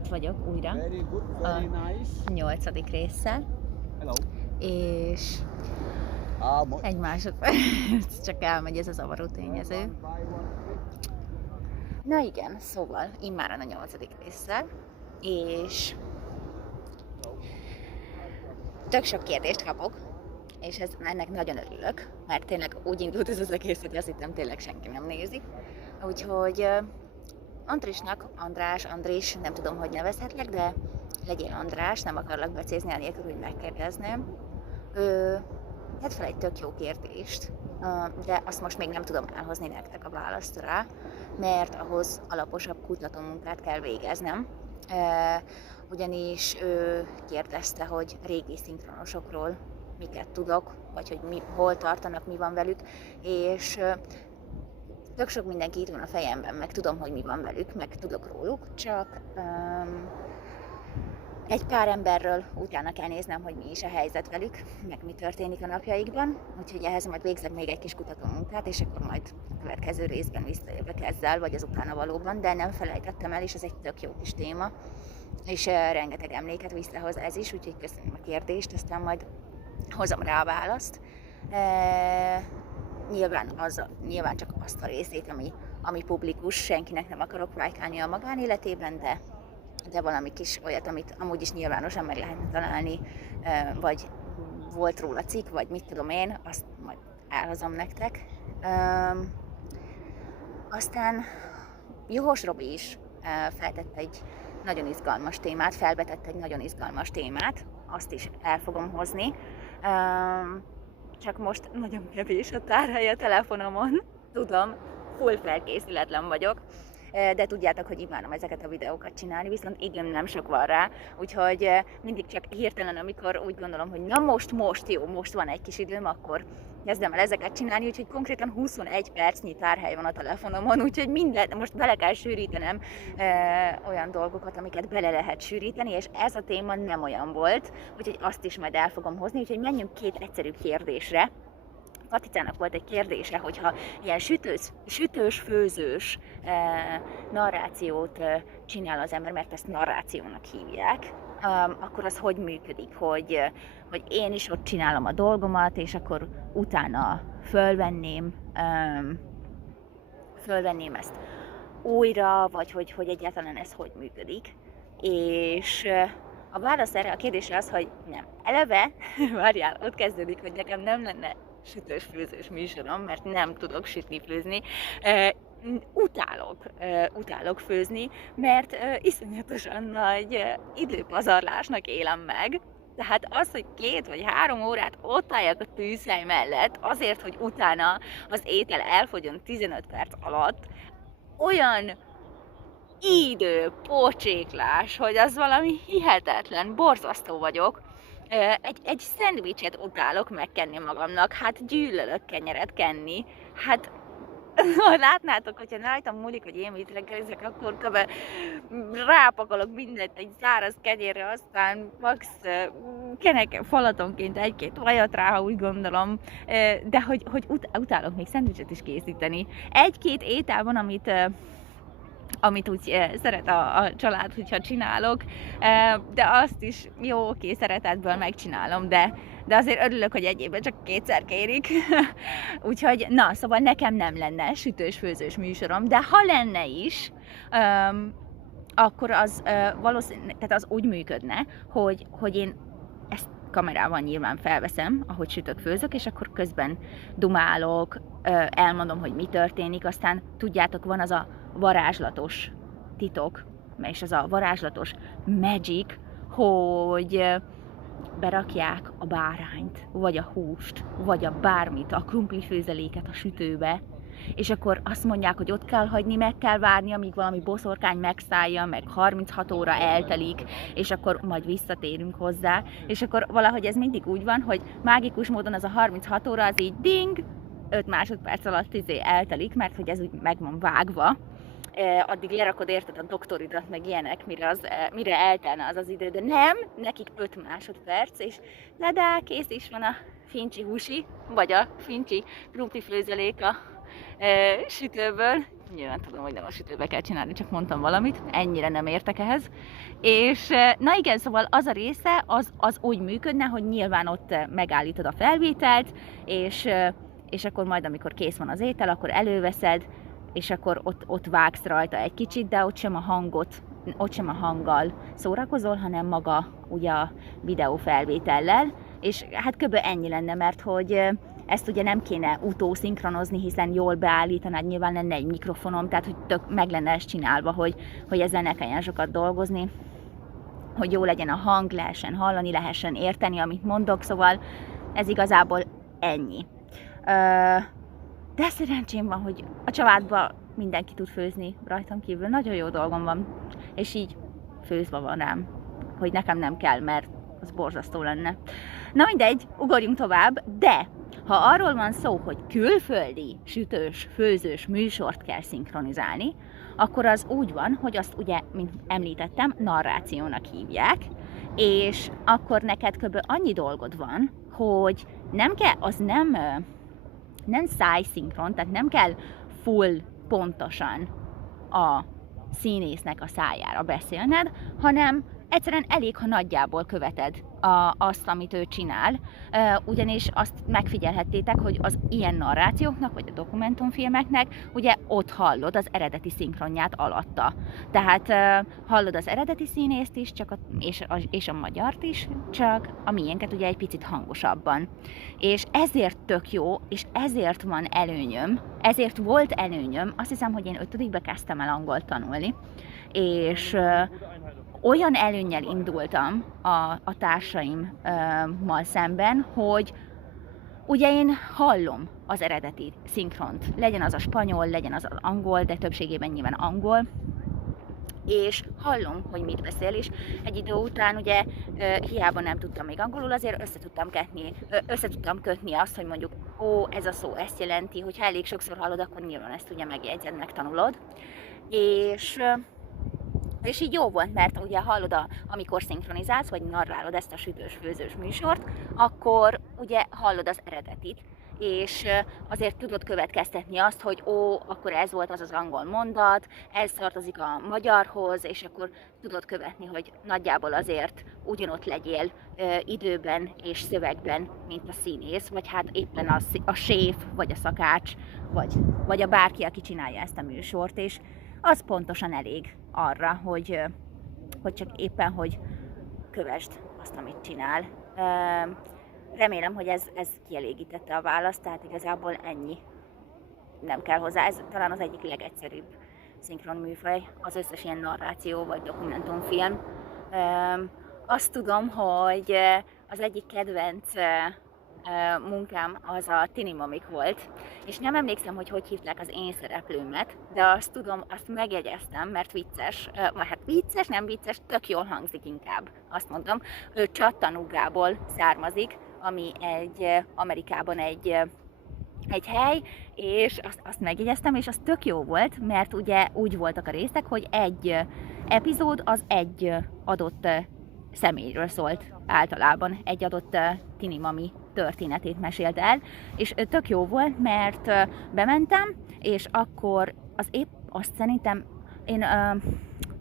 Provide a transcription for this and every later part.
itt vagyok újra a 8. résszel, és egy másodperc, csak elmegy ez a zavaró tényező. Na igen, szóval immáron a 8. résszel, és tök sok kérdést kapok, és ennek nagyon örülök, mert tényleg úgy indult ez az egész, hogy azt hittem tényleg senki nem nézi. Úgyhogy András, nem tudom, hogy nevezhetlek, de legyél András, nem akarlak becézni anélkül, hogy megkérdezném. Tett fel egy tök jó kérdést, de azt most még nem tudom elhozni nektek a választ rá, mert ahhoz alaposabb kutatómunkát kell végeznem. Ugyanis ő kérdezte, hogy régi szinkronosokról miket tudok, vagy hogy hol tartanak, mi van velük, és tök sok mindenki itt van a fejemben, meg tudom, hogy mi van velük, meg tudok róluk, csak egy pár emberről utána kell néznem, hogy mi is a helyzet velük, meg mi történik a napjaikban, úgyhogy ehhez majd végzek még egy kis kutatómunkát, és akkor majd a következő részben visszajövök ezzel, vagy az utána valóban, de nem felejtettem el, és ez egy tök jó kis téma, és rengeteg emléket visszahoz ez is, úgyhogy köszönöm a kérdést, aztán majd hozom rá a választ. Nyilván csak azt a részét, ami publikus, senkinek nem akarok vájkálni a magánéletében, de valami kis olyat, amit amúgy is nyilvánosan meg lehetne találni, vagy volt róla cikk, vagy mit tudom én, azt majd elhozom nektek. Aztán Juhos Robi is felvetett egy nagyon izgalmas témát, azt is el fogom hozni. Csak most nagyon kevés a tárhely a telefonomon, tudom, full felkészületlen vagyok, de tudjátok, hogy imádom ezeket a videókat csinálni, viszont igen, nem sok van rá, úgyhogy mindig csak hirtelen, amikor úgy gondolom, hogy na most van egy kis időm, akkor kezdem el ezeket csinálni, úgyhogy konkrétan 21 percnyi tárhely van a telefonomon, úgyhogy most bele kell sűrítenem olyan dolgokat, amiket bele lehet sűríteni, és ez a téma nem olyan volt, úgyhogy azt is majd el fogom hozni, úgyhogy menjünk két egyszerű kérdésre. Katicának volt egy kérdése, hogyha ilyen sütős-főzős narrációt csinál az ember, mert ezt narrációnak hívják, akkor az hogy működik, hogy én is ott csinálom a dolgomat, és akkor utána fölvenném ezt újra, vagy hogy egyáltalán ez hogy működik. És a válasz erre a kérdésre az, hogy nem. Eleve, várjál, ott kezdődik, hogy nekem nem lenne sütős-főzős műsorom, mert nem tudok sütni-főzni. Utálok főzni, mert iszonyatosan nagy időpazarlásnak élem meg. Tehát az, hogy 2 vagy 3 órát ott álljak a tűzhely mellett, azért, hogy utána az étel elfogjon 15 perc alatt, olyan időpocséklás, hogy az valami hihetetlen, borzasztó vagyok. Egy szendvicset utálok megkenni magamnak, hát gyűlölök kenyeret kenni, hát ha látnátok, hogyha rajtam múlik, hogy én mit reggelizek, akkor rápakolok mindent egy száraz kenyérre, aztán max falatonként 1-2 vajat rá, ha úgy gondolom, de hogy utálok még szendvicset is készíteni. 1-2 étel van, amit úgy szeret a család, hogyha csinálok, de azt is oké, szeretetből megcsinálom, de azért örülök, hogy egy évben csak 2-szer kérik. Úgyhogy, szóval nekem nem lenne sütős-főzős műsorom, de ha lenne is, akkor az valószínűleg, tehát az úgy működne, hogy én ezt kamerával nyilván felveszem, ahogy sütök-főzök, és akkor közben dumálok, elmondom, hogy mi történik, aztán tudjátok, van az a varázslatos titok, és az a varázslatos magic, hogy berakják a bárányt, vagy a húst, vagy a bármit, a krumplifőzeléket a sütőbe, és akkor azt mondják, hogy ott kell hagyni, meg kell várni, amíg valami boszorkány megszállja, meg 36 óra eltelik, és akkor majd visszatérünk hozzá, és akkor valahogy ez mindig úgy van, hogy mágikus módon az a 36 óra az így ding, 5 másodperc alatt eltelik, mert hogy ez úgy meg van vágva, addig lerakod érted a doktoridat, meg ilyenek, mire eltelne az idő, de nem, nekik 5 másodperc, és kész is van a fincsi húsi, vagy a fincsi krumplifőzelék sütőből. Nyilván tudom, hogy nem a sütőbe kell csinálni, csak mondtam valamit, ennyire nem értek ehhez. És na igen, szóval az a része, az úgy működne, hogy nyilván ott megállítod a felvételt, és akkor majd, amikor kész van az étel, akkor előveszed, és akkor ott vágsz rajta egy kicsit, de ott sem a hanggal szórakozol, hanem maga ugye a videó felvétellel, és hát kb. Ennyi lenne, mert hogy ezt ugye nem kéne utószinkronozni, hiszen jól beállítanád, nyilván lenne egy mikrofonom, tehát hogy tök meg lenne ezt csinálva, hogy ezzel ne kelljen sokat dolgozni, hogy jó legyen a hang, lehessen hallani, lehessen érteni, amit mondok, szóval ez igazából ennyi. De szerencsém van, hogy a családban mindenki tud főzni rajtam kívül, nagyon jó dolgom van, és így főzve van rám, hogy nekem nem kell, mert az borzasztó lenne. Na mindegy, ugorjunk tovább, de ha arról van szó, hogy külföldi sütős, főzős műsort kell szinkronizálni, akkor az úgy van, hogy azt ugye, mint említettem, narrációnak hívják, és akkor neked kb. Annyi dolgod van, hogy nem kell, az nem szájszinkron, tehát nem kell full pontosan a színésznek a szájára beszélned, hanem egyszerűen elég, ha nagyjából követed azt, amit ő csinál, ugyanis azt megfigyelhettétek, hogy az ilyen narrációknak, vagy a dokumentumfilmeknek, ugye ott hallod az eredeti szinkronját alatta. Tehát hallod az eredeti színészt is, és a magyart is, csak a miénket ugye egy picit hangosabban. És ezért tök jó, és ezért van előnyöm, ezért volt előnyöm, azt hiszem, hogy én 5. kezdtem el angolt tanulni, és olyan előnnyel indultam a társaimmal szemben, hogy ugye én hallom az eredeti szinkront, legyen az a spanyol, legyen az az angol, de többségében nyilván angol, és hallom, hogy mit beszél, és egy idő után ugye hiába nem tudtam még angolul, azért össze tudtam kötni azt, hogy mondjuk, ez a szó ezt jelenti, hogyha elég sokszor hallod, akkor nyilván ezt ugye megjegyzed, megtanulod, és így jó volt, mert ugye hallod, amikor szinkronizálsz, vagy narrálod ezt a sütős-főzős műsort, akkor ugye hallod az eredetit, és azért tudod következtetni azt, hogy akkor ez volt az angol mondat, ez tartozik a magyarhoz, és akkor tudod követni, hogy nagyjából azért ugyanott legyél időben és szövegben, mint a színész, vagy hát éppen a séf, vagy a szakács, vagy a bárki, aki csinálja ezt a műsort, és az pontosan elég arra, hogy csak éppen, hogy kövesd azt, amit csinál. Remélem, hogy ez kielégítette a választ, tehát igazából ennyi. Nem kell hozzá, ez talán az egyik legegyszerűbb szinkron műfaj, az összes ilyen narráció vagy dokumentumfilm. Azt tudom, hogy az egyik kedvenc munkám az a Tini Mamik volt, és nem emlékszem, hogy hívták az én szereplőmet, de azt tudom, azt megjegyeztem, mert vicces, vagy hát vicces, nem vicces, tök jól hangzik inkább, azt mondom. Ő Chattanoogából származik, ami Amerikában egy hely, és azt megjegyeztem, és az tök jó volt, mert ugye úgy voltak a részek, hogy egy epizód az egy adott személyről szólt általában, egy adott Tini Mami történetét mesélt el, és tök jó volt, mert bementem, és akkor azt szerintem én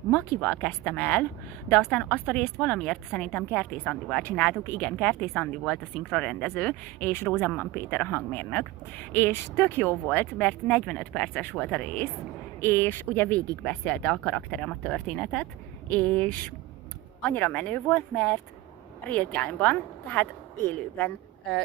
Makival kezdtem el, de aztán azt a részt valamiért szerintem Kertész Andival csináltuk. Igen, Kertész Andi volt a szinkronrendező, és Rosenman Péter a hangmérnök. És tök jó volt, mert 45 perces volt a rész, és ugye végig beszélte a karakterem a történetet, és annyira menő volt, mert real time-ban, tehát élőben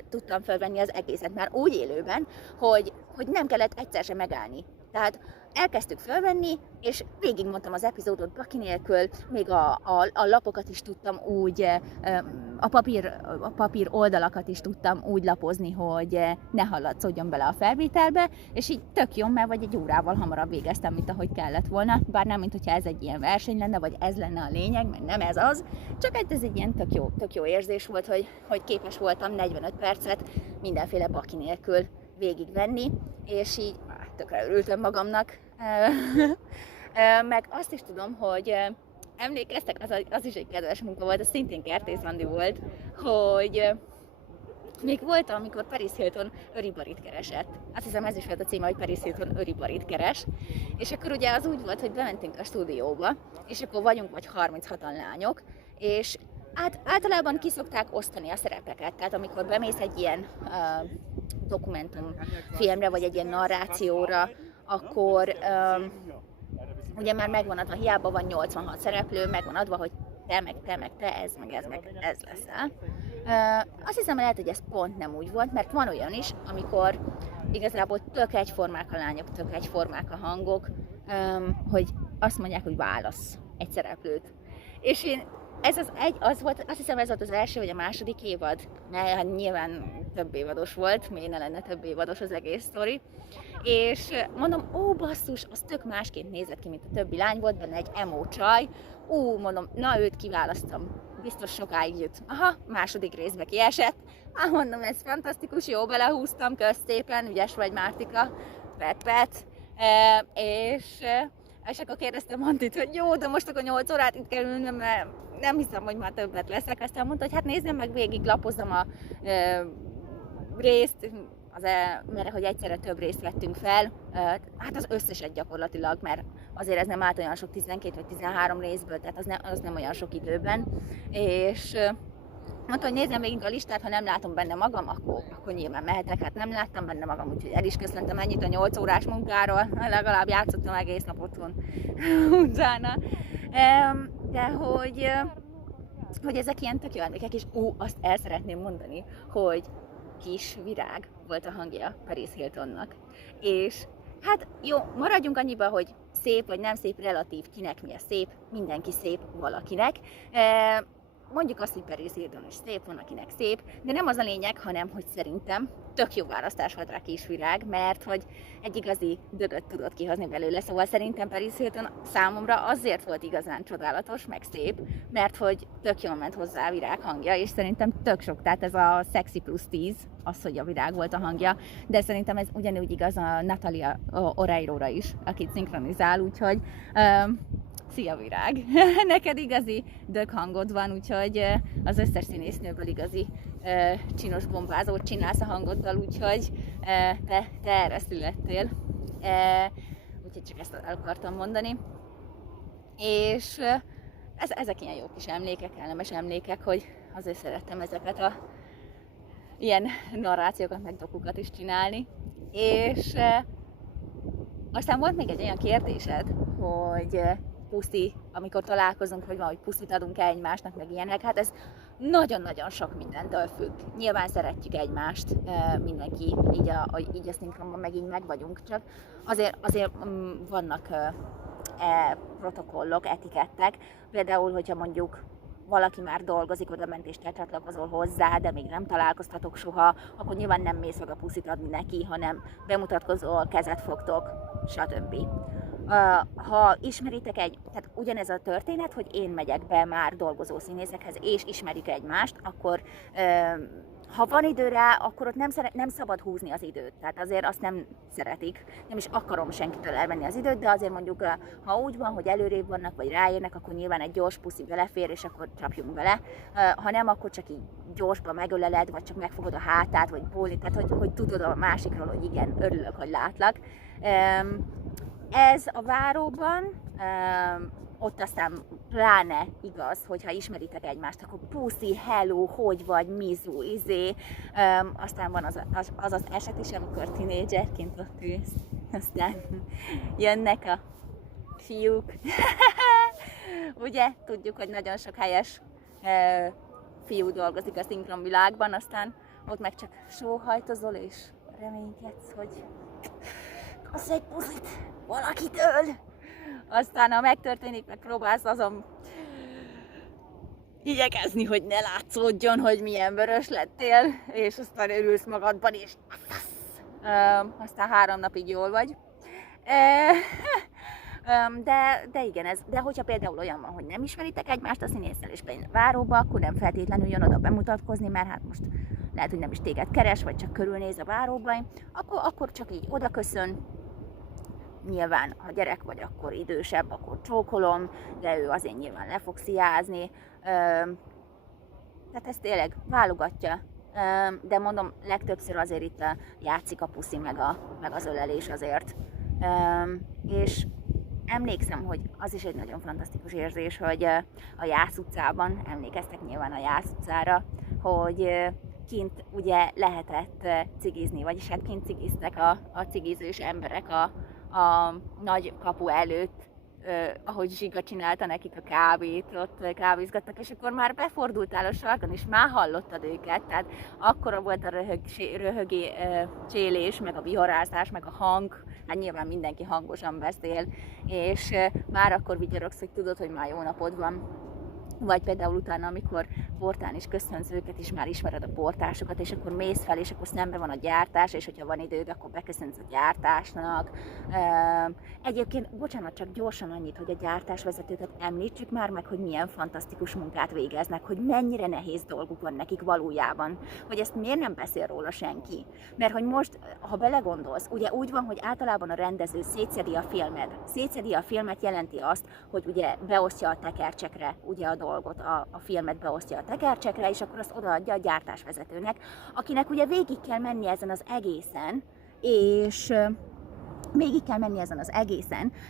tudtam felvenni az egészet, már úgy élőben, hogy nem kellett egyszer sem megállni. Tehát elkezdtük fölvenni, és végigmondtam az epizódot baki nélkül, még a lapokat is tudtam úgy, a papír oldalakat is tudtam úgy lapozni, hogy ne hallatszódjon bele a felvételbe, és így tök jó, mert vagy egy órával hamarabb végeztem, mint ahogy kellett volna, bár nem, mint hogyha ez egy ilyen verseny lenne, vagy ez lenne a lényeg, mert nem ez az, csak ez egy ilyen tök jó érzés volt, hogy képes voltam 45 percet mindenféle baki nélkül végigvenni, és így tökre örültem magamnak. Meg azt is tudom, hogy emlékeztek, az is egy kedves munka volt, az szintén Kertész Andi volt, hogy még volt, amikor Paris Hilton öribarit keresett. Azt hiszem ez is volt a címe, hogy Paris Hilton öribarit keres. És akkor ugye az úgy volt, hogy bementünk a stúdióba, és akkor vagyunk vagy 36-an lányok, és általában ki szokták osztani a szerepeket. Tehát amikor bemész egy ilyen dokumentumfilmre, vagy egy ilyen narrációra, akkor ugye már megvan adva, hiába van 86 szereplő, megvan adva, hogy te, ez leszel. Azt hiszem, lehet, hogy ez pont nem úgy volt, mert van olyan is, amikor igazából tök egyformák a lányok, tök egyformák a hangok, hogy azt mondják, hogy válasz egy szereplőt. És én az volt, azt hiszem ez volt az első vagy a második évad, mert hát nyilván több évados volt, miért ne lenne több évados az egész sztori. És mondom, basszus, az tök másként nézett ki, mint a többi lány, volt benne egy emo csaj, mondom, na őt kiválasztom, biztos sokáig jut. Aha, második részbe kiesett, mondom, ez fantasztikus, jó, belehúztam, kösz szépen, ügyes vagy Mártika, pet. És akkor kérdeztem Antit, hogy jó, de most akkor 8 órát itt kell ülnöm, mert nem hiszem, hogy már többet leszek. Aztán mondta, hogy hát nézzem meg végig, lapozzam a részt, mert hogy egyszerre több részt vettünk fel, hát az összeset gyakorlatilag, mert azért ez nem állt olyan sok 12 vagy 13 részből, tehát az nem olyan sok időben. És mondta, hogy nézzem végig a listát, ha nem látom benne magam, akkor nyilván mehetek, hát nem láttam benne magam, úgyhogy el is köszöntem ennyit a 8 órás munkáról, legalább játszottam egész nap otthon utána. De hogy ezek ilyen tök jó emlékek, és azt el szeretném mondani, hogy Kis Virág volt a hangja Paris Hiltonnak. És hát jó, maradjunk annyiba, hogy szép vagy nem szép, relatív, kinek mi a szép, mindenki szép valakinek. Mondjuk azt, hogy Paris Hilton is szép, van akinek szép, de nem az a lényeg, hanem hogy szerintem tök jó választás volt rá Kis Virág, mert hogy egy igazi dögöt tudott kihozni belőle, szóval szerintem Paris Hilton számomra azért volt igazán csodálatos, meg szép, mert hogy tök jól ment hozzá a Virág hangja, és szerintem tök sok, tehát ez a Sexy plusz 10, az, hogy a Virág volt a hangja, de szerintem ez ugyanúgy igaz a Natalia Oreiro-ra is, akit szinkronizál, úgyhogy szia Virág! Neked igazi dög hangod van, úgyhogy az összes színésznőből igazi csinos bombázót csinálsz a hangoddal, úgyhogy te erre születtél. Úgyhogy csak ezt el akartam mondani. És ezek ilyen jó kis emlékek, kellemes emlékek, hogy azért szerettem ezeket a ilyen narrációkat, meg dokukat is csinálni. És aztán volt még egy olyan kérdésed, hogy puszi, amikor találkozunk, hogy valahogy puszit adunk el egymásnak, meg ilyenek, hát ez nagyon-nagyon sok mindentől függ. Nyilván szeretjük egymást, mindenki, így a szinkronban meg így meg vagyunk, csak azért vannak protokollok, etikettek, például, hogyha mondjuk valaki már dolgozik, oda ment és te csatlakozol hozzá, de még nem találkoztatok soha, akkor nyilván nem mész oda puszit adni neki, hanem bemutatkozol, kezet fogtok, stb. Ha ismeritek tehát ugyanez a történet, hogy én megyek be már dolgozó színészekhez, és ismerik egymást, akkor ha van idő rá, akkor ott nem szabad húzni az időt. Tehát azért azt nem szeretik, nem is akarom senkitől elvenni az időt, de azért mondjuk, ha úgy van, hogy előrébb vannak, vagy ráérnek, akkor nyilván egy gyors puszi belefér, és akkor csapjunk bele. Ha nem, akkor csak így gyorsban megöleled, vagy csak megfogod a hátát, vagy bólintod, hogy tudod a másikról, hogy igen, örülök, hogy látlak. Ez a Váróban, ott aztán pláne igaz, hogyha ismeritek egymást, akkor puszi, hello, hogy vagy, mizu, aztán van az eset is, amikor tinédzserként ott ülsz, aztán jönnek a fiúk. Ugye, tudjuk, hogy nagyon sok helyes fiú dolgozik a szinkronvilágban, aztán ott meg csak sóhajtozol és reménykedsz, hogy kapsz egy puszit valakitől. Aztán, ha megtörténik, meg próbálsz azon igyekezni, hogy ne látszódjon, hogy milyen vörös lettél, és aztán örülsz magadban, és aztán 3 napig jól vagy. De igen, de hogyha például olyan van, hogy nem ismeritek egymást a színésszel és bejön a Váróba, akkor nem feltétlenül jön oda bemutatkozni, mert hát most lehet, hogy nem is téged keres, vagy csak körülnéz a Váróban, akkor csak így odaköszön. Nyilván, ha gyerek vagy, akkor idősebb, akkor csókolom, de ő azért nyilván le fog sziázni. Tehát ez tényleg válogatja de mondom, legtöbbször azért itt játszik a puszi meg az ölelés azért. És emlékszem, hogy az is egy nagyon fantasztikus érzés, hogy a Jász utcában, emlékeztek nyilván a Jász utcára, hogy kint ugye lehetett cigizni, vagyis hát kint cigiztek a cigizős emberek a nagy kapu előtt, ahogy Zsiga csinálta nekik a kávét, ott kávézgattak, és akkor már befordultál a sarkon, és már hallottad őket, tehát akkora volt a röhögé csélés, meg a vihorázás, meg a hang, hát nyilván mindenki hangosan beszél, és már akkor vigyorogsz, hogy tudod, hogy már jó napod van. Vagy például utána, amikor portán is köszönsz őket, és már ismered a portásokat, és akkor mész fel, és akkor szembe van a gyártás, és hogyha van időd, akkor beköszönsz a gyártásnak. Egyébként, bocsánat, csak gyorsan annyit, hogy a gyártásvezetőket említsük már meg, hogy milyen fantasztikus munkát végeznek, hogy mennyire nehéz dolguk van nekik valójában, hogy ezt miért nem beszél róla senki. Mert hogy most, ha belegondolsz, ugye úgy van, hogy általában a rendező szétszedi a filmet. Szétszedi a filmet jelenti azt, hogy ugye beosztja a tekercsekre ugye a dolgot, a filmet beosztja a tekercsekre, és akkor azt odaadja a gyártásvezetőnek, akinek ugye végig kell menni ezen az egészen,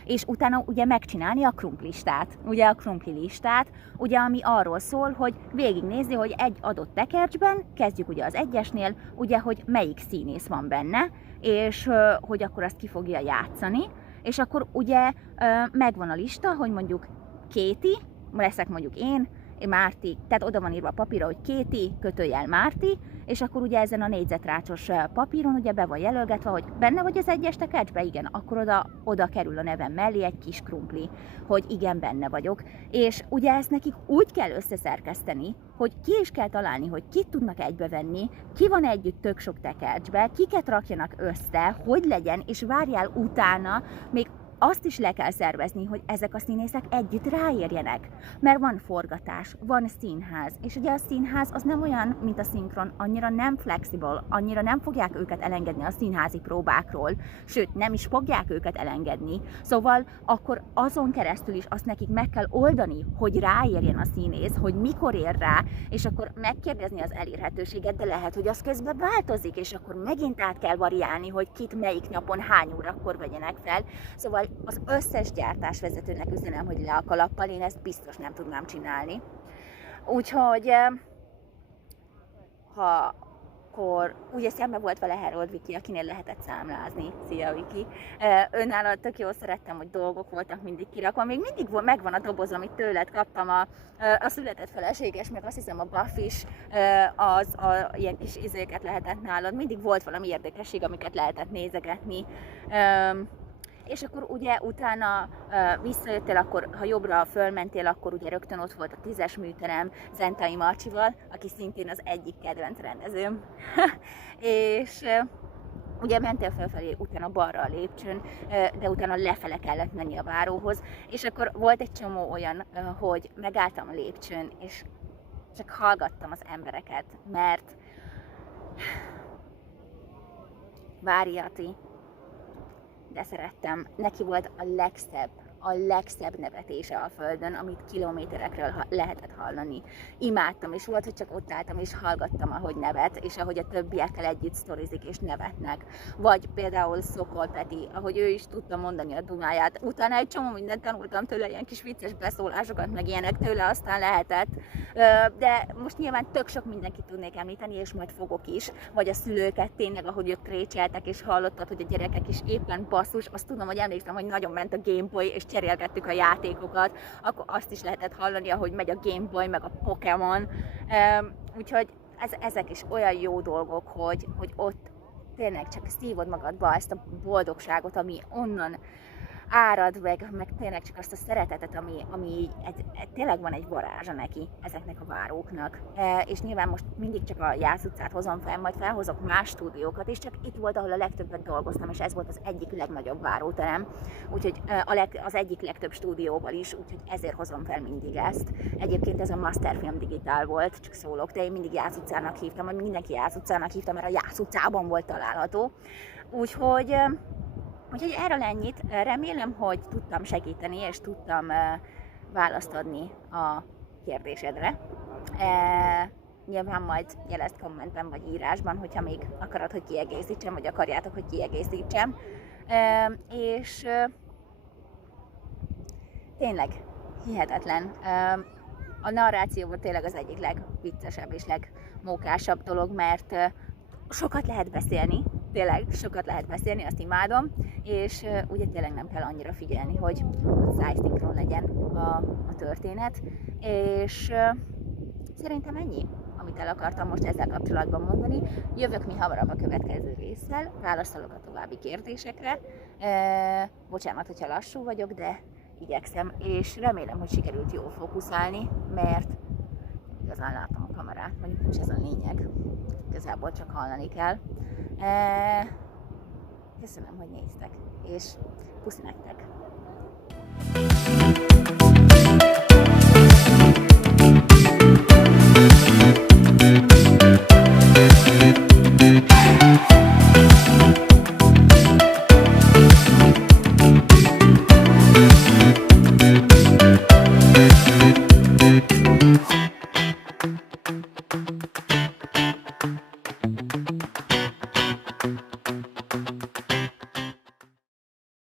és utána ugye megcsinálni a krumplistát, ugye a krumplilistát, ugye ami arról szól, hogy végignézi, hogy egy adott tekercsben, kezdjük ugye az egyesnél, ugye, hogy melyik színész van benne, és hogy akkor azt ki fogja játszani, és akkor ugye megvan a lista, hogy mondjuk Katie, leszek mondjuk én, Márti, tehát oda van írva a papírra, hogy Katie, kötőjel Márti, és akkor ugye ezen a négyzetrácsos papíron ugye be van jelölgetve, hogy benne vagy az egyes tekercsbe, igen, akkor oda kerül a nevem mellé egy kis krumpli, hogy igen, benne vagyok. És ugye ezt nekik úgy kell összeszerkeszteni, hogy ki is kell találni, hogy kit tudnak egybevenni, ki van együtt tök sok tekercsbe, kiket rakjanak össze, hogy legyen, és várjál utána, még azt is le kell szervezni, hogy ezek a színészek együtt ráérjenek. Mert van forgatás, van színház, és ugye a színház az nem olyan, mint a szinkron, annyira nem flexible, annyira nem fogják őket elengedni a színházi próbákról, sőt, nem is fogják őket elengedni. Szóval akkor azon keresztül is azt nekik meg kell oldani, hogy ráérjen a színész, hogy mikor ér rá, és akkor megkérdezni az elérhetőséget, de lehet, hogy az közben változik, és akkor megint át kell variálni, hogy kit melyik napon hány órakor vegyenek fel. Szóval az összes gyártásvezetőnek üzenem, hogy le a kalappal, én ezt biztos nem tudnám csinálni. Úgyhogy akkor ugye szembe volt vele Harold Viki, akinél lehetett számlázni. Szia Viki! Önállal tök jól szerettem, hogy dolgok voltak mindig kirakva. Még mindig megvan a doboz, amit tőled kaptam, a született feleséges, meg azt hiszem a buff is, ilyen kis izéket lehetett nálad. Mindig volt valami érdekesség, amiket lehetett nézegetni. És akkor ugye utána visszajöttél, akkor ha jobbra fölmentél, akkor ugye rögtön ott volt a 10-es műterem Zentai Marcsival, aki szintén az egyik kedvenc rendezőm. És ugye mentél felfelé, utána balra a lépcsőn, de utána lefele kellett menni a váróhoz, és akkor volt egy csomó olyan, hogy megálltam a lépcsőn, és csak hallgattam az embereket, mert Vári Ati, de szerettem. Neki volt a legszebb nevetése a földön, amit kilométerekről lehetett hallani. Imádtam, és volt, hogy csak ott álltam és hallgattam, ahogy nevet, és ahogy a többiekkel együtt sztorizik és nevetnek. Vagy például Szokol Peti, ahogy ő is tudta mondani a dumáját. Utána egy csomó mindent tanultam tőle, ilyen kis vicces beszólásokat, meg ilyenek tőle, aztán lehetett. De most nyilván tök sok mindenkit tudnék említeni, és majd fogok is. Vagy a szülőket tényleg, ahogy ők trécseltek, és hallottad, hogy a gyerekek is éppen basszus. Azt tudom, hogy emlékszem, hogy nagyon ment a Game Boy, és cserélgettük a játékokat, akkor azt is lehetett hallani, ahogy megy a Game Boy, meg a Pokémon. Úgyhogy ezek is olyan jó dolgok, hogy ott tényleg csak szívod magadba ezt a boldogságot, ami onnan árad, meg tényleg csak azt a szeretetet, ami tényleg van egy varázsa neki, ezeknek a váróknak. És nyilván most mindig csak a Jász utcát hozom fel, majd felhozok más stúdiókat, és csak itt volt, ahol a legtöbbet dolgoztam, és ez volt az egyik legnagyobb váróterem, úgyhogy az egyik legtöbb stúdióval is, úgyhogy ezért hozom fel mindig ezt. Egyébként ez a Masterfilm Digitál volt, csak szólok, de én mindig Jász utcának hívtam, vagy mindenki Jász utcának hívtam, mert a Jász utcában volt található. Úgyhogy erről ennyit. Remélem, hogy tudtam segíteni, és tudtam választ adni a kérdésedre. nyilván majd jelezd kommentben vagy írásban, hogyha még akarod, hogy kiegészítsem, vagy akarjátok, hogy kiegészítsem. És tényleg hihetetlen. A narrációban tényleg az egyik legviccesebb és legmókásabb dolog, mert sokat lehet beszélni, tényleg sokat lehet beszélni, azt imádom, és ugye tényleg nem kell annyira figyelni, hogy szájszinkron legyen a történet, és szerintem ennyi, amit el akartam most ezzel kapcsolatban mondani. Jövök mi hamarabb a következő résszel, válaszolok a további kérdésekre. Bocsánat, hogyha lassú vagyok, de igyekszem, és remélem, hogy sikerült jól fókuszálni, mert igazán látom a kamerát, mondjuk nem is ez a lényeg, igazából csak hallani kell. Köszönöm, hogy néztek, és puszi nektek!